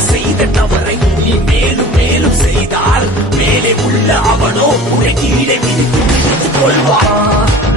செய்த தவறை நீ மேலும் மேலும் செய்தால் மேலே உள்ள அவனோ உன்னை கீழே மிதித்து கொள்வான்.